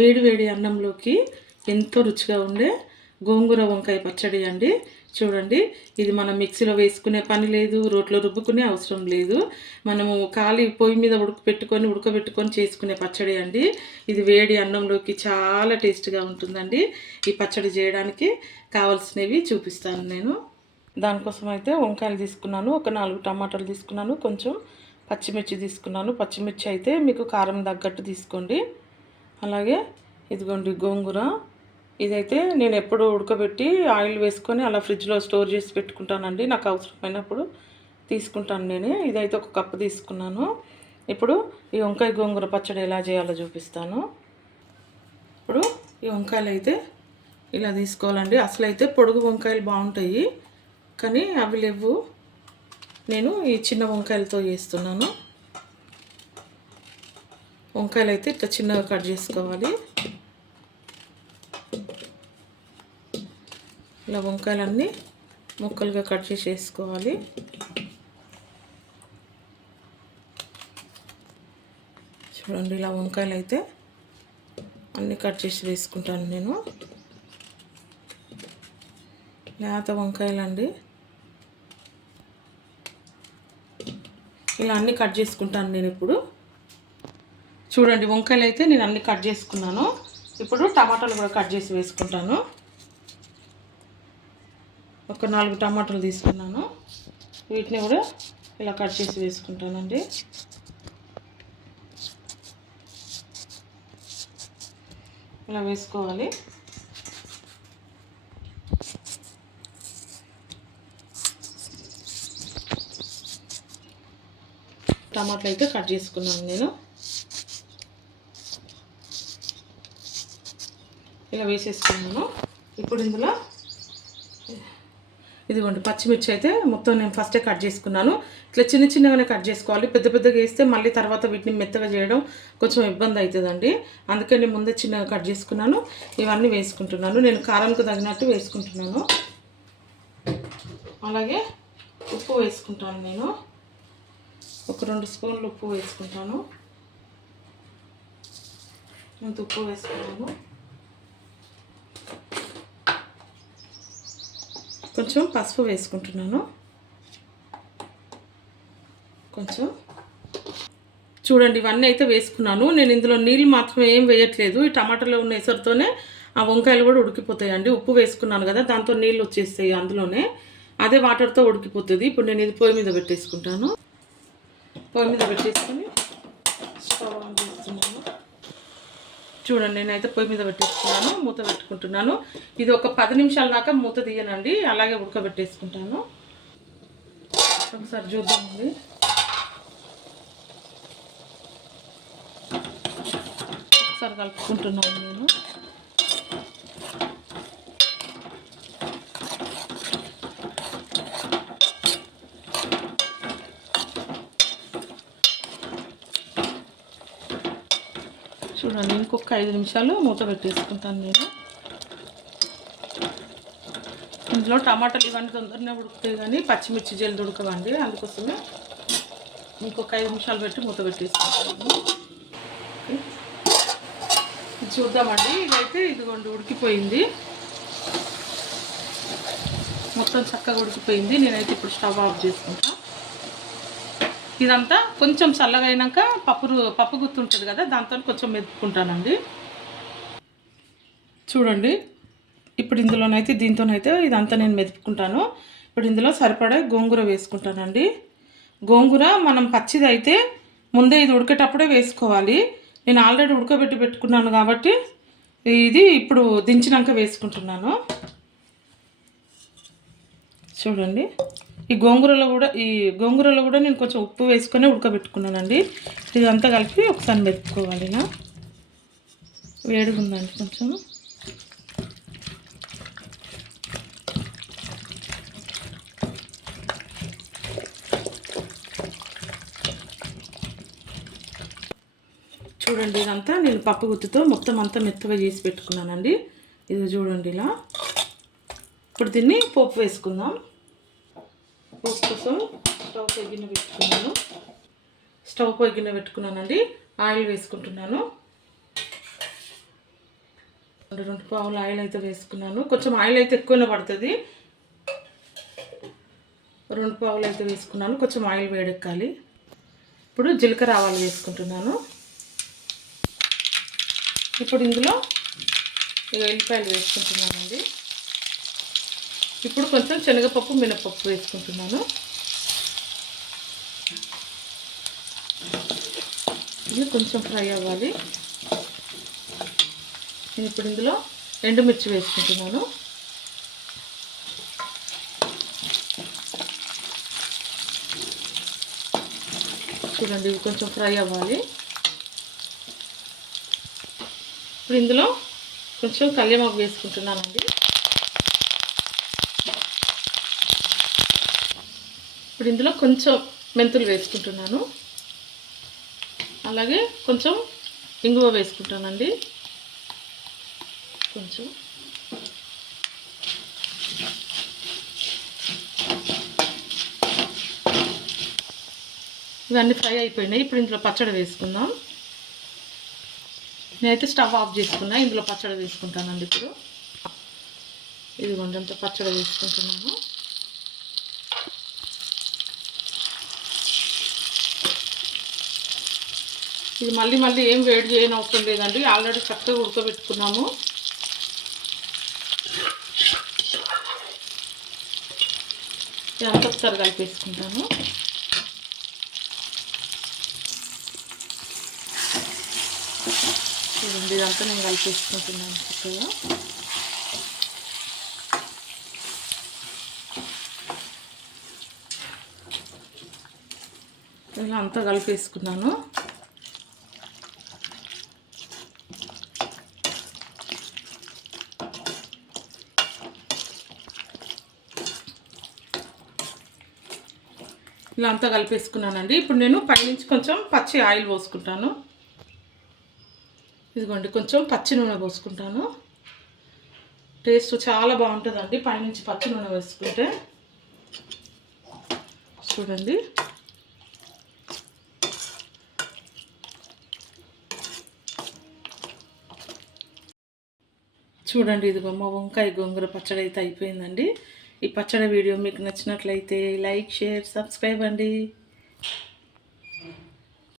వేడి వేడి అన్నంలోకి ఎంతో రుచిగా ఉండే గోంగూర వంకాయ పచ్చడి అండి. చూడండి ఇది మనం మిక్సీలో వేసుకునే పని లేదు రోట్లో రుబ్బుకునే అవసరం లేదు. మనము ఖాళీ పొయ్యి మీద ఉడక పెట్టుకొని ఉడకబెట్టుకొని చేసుకునే పచ్చడి అండి. ఇది వేడి అన్నంలోకి చాలా టేస్ట్గా ఉంటుందండి. ఈ పచ్చడి చేయడానికి కావాల్సినవి చూపిస్తాను నేను. దానికోసం అయితే వంకాయలు తీసుకున్నాను ఒక నాలుగు టమాటాలు తీసుకున్నాను కొంచెం పచ్చిమిర్చి తీసుకున్నాను. పచ్చిమిర్చి అయితే మీకు కారం తగ్గట్టు తీసుకోండి. అలాగే ఇదిగోండి గోంగూర. ఇదైతే నేను ఎప్పుడు ఉడకబెట్టి ఆయిల్ వేసుకొని అలా ఫ్రిడ్జ్లో స్టోర్ చేసి పెట్టుకుంటానండి. నాకు అవసరమైనప్పుడు తీసుకుంటాను నేను. ఇదైతే ఒక కప్పు తీసుకున్నాను. ఇప్పుడు ఈ వంకాయ గోంగూర పచ్చడి ఎలా చేయాలో చూపిస్తాను. ఇప్పుడు ఈ వంకాయలు అయితే ఇలా తీసుకోవాలండి. అసలు అయితే పొడుగు వంకాయలు బాగుంటాయి. కానీ అవి లేవు. నేను ఈ చిన్న వంకాయలతో చేస్తున్నాను. వంకాయలు అయితే ఇట్లా చిన్నగా కట్ చేసుకోవాలి. ఇలా వంకాయలన్నీ ముక్కలుగా కట్ చేసి వేసుకోవాలి. చూడండి ఇలా వంకాయలు అయితే అన్నీ కట్ చేసి వేసుకుంటాను నేను. లేత వంకాయలండి. ఇలా అన్నీ కట్ చేసుకుంటాను నేను ఇప్పుడు. చూడండి వంకాయలు అయితే నేను అన్ని కట్ చేసుకున్నాను. ఇప్పుడు టమాటాలు కూడా కట్ చేసి వేసుకుంటాను. ఒక నాలుగు టమాటాలు తీసుకున్నాను. వీటిని కూడా ఇలా కట్ చేసి వేసుకుంటానండి. ఇలా వేసుకోవాలి. టమాటాలు అయితే కట్ చేసుకున్నాను నేను. ఇలా వేసేసుకున్నాను. ఇప్పుడు ఇందులో ఇదిగోండి పచ్చిమిర్చి అయితే మొత్తం నేను ఫస్టే కట్ చేసుకున్నాను. ఇట్లా చిన్న చిన్నగానే కట్ చేసుకోవాలి. పెద్ద పెద్దగా వేస్తే మళ్ళీ తర్వాత వీటిని మెత్తగా చేయడం కొంచెం ఇబ్బంది అవుతుందండి. అందుకే నేను ముందే చిన్నగా కట్ చేసుకున్నాను. ఇవన్నీ వేసుకుంటున్నాను. నేను కారంకు తగినట్టు వేసుకుంటున్నాను. అలాగే ఉప్పు వేసుకుంటాను నేను. ఒక రెండు స్పూన్లు ఉప్పు వేసుకుంటాను. ఇంత ఉప్పు వేసుకున్నాను. కొంచెం పసుపు వేసుకుంటున్నాను. కొంచెం. చూడండి ఇవన్నీ అయితే వేసుకున్నాను. నేను ఇందులో నీళ్ళు మాత్రం ఏం వేయట్లేదు. ఈ టమాటాలో ఉన్న ఎసరుతోనే ఆ వంకాయలు కూడా ఉడికిపోతాయండి. ఉప్పు వేసుకున్నాను కదా దాంతో నీళ్ళు వచ్చేస్తాయి అందులోనే. అదే వాటర్తో ఉడికిపోతుంది. ఇప్పుడు నేను ఇది పొయ్యి మీద పెట్టేసుకుంటాను. పొయ్యి మీద పెట్టేసుకుని స్టవ్ ఆన్ చూడండి నేనైతే పొయ్యి మీద పెట్టేసుకున్నాను మూత పెట్టుకుంటున్నాను. ఇది ఒక పది నిమిషాల దాకా మూత తీయనండి అలాగే ఉడకబెట్టేసుకుంటాను. ఒకసారి చూద్దామండి ఒకసారి కలుపుకుంటున్నాను నేను. చూడండి ఇంకొక ఐదు నిమిషాలు మూత పెట్టేసుకుంటాను నేను. ఇందులో టమాటాలు ఇవన్నీ తొందరనే ఉడుకుతాయి కానీ పచ్చిమిర్చి జల్ది ఉడకవండి అందుకోసమే ఇంకొక ఐదు నిమిషాలు పెట్టి మూత పెట్టేసుకుంటాను. చూద్దామండి ఇదైతే ఇదిగోండి ఉడికిపోయింది. మొత్తం చక్కగా ఉడికిపోయింది. నేనైతే ఇప్పుడు స్టవ్ ఆఫ్ చేసుకుంటాను ఇదంతా కొంచెం చల్లగా అయినాక పప్పు పప్పు గుర్తుంటుంది కదా దాంతో కొంచెం మెదుపుకుంటానండి. చూడండి ఇప్పుడు ఇందులోనైతే దీంతోనైతే ఇదంతా నేను మెదుపుకుంటాను. ఇప్పుడు ఇందులో సరిపడే గోంగూర వేసుకుంటానండి. గోంగూర మనం పచ్చిది అయితే ముందే ఇది ఉడికేటప్పుడే వేసుకోవాలి. నేను ఆల్రెడీ ఉడకబెట్టి పెట్టుకున్నాను కాబట్టి ఇది ఇప్పుడు దించినాక వేసుకుంటున్నాను. చూడండి. ఈ గోంగూరలో కూడా ఈ గోంగూరలో కూడా నేను కొంచెం ఉప్పు వేసుకొని ఉడకబెట్టుకున్నానండి. ఇదంతా కలిపి ఒకసారి మెత్తుకోవాలి నా. వేడిగా ఉందండి కొంచెం. చూడండి ఇదంతా నేను పప్పు గుత్తుతో మొత్తం అంతా మెత్తగా చేసి పెట్టుకున్నానండి. ఇది చూడండి ఇలా. ఇప్పుడు దీన్ని పోపు వేసుకుందాం. కోసం స్టవ్ పై గిన్నె పెట్టుకున్నాను. స్టవ్ పై గిన్నె పెట్టుకున్నానండి. ఆయిల్ వేసుకుంటున్నాను. రెండు రెండు పావులు ఆయిల్ అయితే వేసుకున్నాను. కొంచెం ఆయిల్ అయితే ఎక్కువనే పడుతుంది. రెండు పావులు అయితే వేసుకున్నాను. కొంచెం ఆయిల్ వేడెక్కాలి. ఇప్పుడు జీలకర్ర ఆవాలు వేసుకుంటున్నాను. ఇప్పుడు ఇందులో ఈ ఎల్లిపాయలు వేసుకుంటున్నానండి. ఇప్పుడు కొంచెం శనగపప్పు మినపప్పు వేసుకుంటున్నాను. ఇది కొంచెం ఫ్రై అవ్వాలి. నేను ఇప్పుడు ఇందులో ఎండుమిర్చి వేసుకుంటున్నాను. చూడండి ఇవి కొంచెం ఫ్రై అవ్వాలి. ఇప్పుడు ఇందులో కొంచెం కళ్యమాకు వేసుకుంటున్నానండి. ఇప్పుడు ఇందులో కొంచెం మెంతులు వేసుకుంటున్నాను. అలాగే కొంచెం ఇంగువ వేసుకుంటానండి. కొంచెం. ఇవన్నీ ఫ్రై అయిపోయినాయి. ఇప్పుడు ఇందులో పచ్చడి వేసుకుందాం. నేనైతే స్టవ్ ఆఫ్ చేసుకున్నా. ఇందులో పచ్చడి వేసుకుంటానండి ఇప్పుడు. ఇది కొంచెంత పచ్చడి వేసుకుంటున్నాను. ఇది మళ్ళీ మళ్ళీ ఏం వేడి చేయని అవసరం లేదండి. ఆల్రెడీ చక్కగా ఉడకబెట్టుకున్నాము. ఇదంతా ఒకసారి కలిపేసుకుంటాను. చూడండి ఇదంతా నేను కలిపేసుకుంటున్నాను చక్కగా. ఇలా అంతా కలిపేసుకున్నాను. ఇలా అంతా కలిపేసుకున్నానండి. ఇప్పుడు నేను పైనుంచి కొంచెం పచ్చి ఆయిల్ పోసుకుంటాను. ఇదిగోండి కొంచెం పచ్చి నూనె పోసుకుంటాను. టేస్ట్ చాలా బాగుంటుందండి. పైనుంచి పచ్చి నూనె వేసుకుంటే. చూడండి. చూడండి ఇదిగో మా వంకాయ గోంగూర పచ్చడి అయితే అయిపోయిందండి. ఈ పచ్చడి వీడియో మీకు నచ్చినట్లయితే లైక్ షేర్ సబ్స్క్రైబ్ అండి.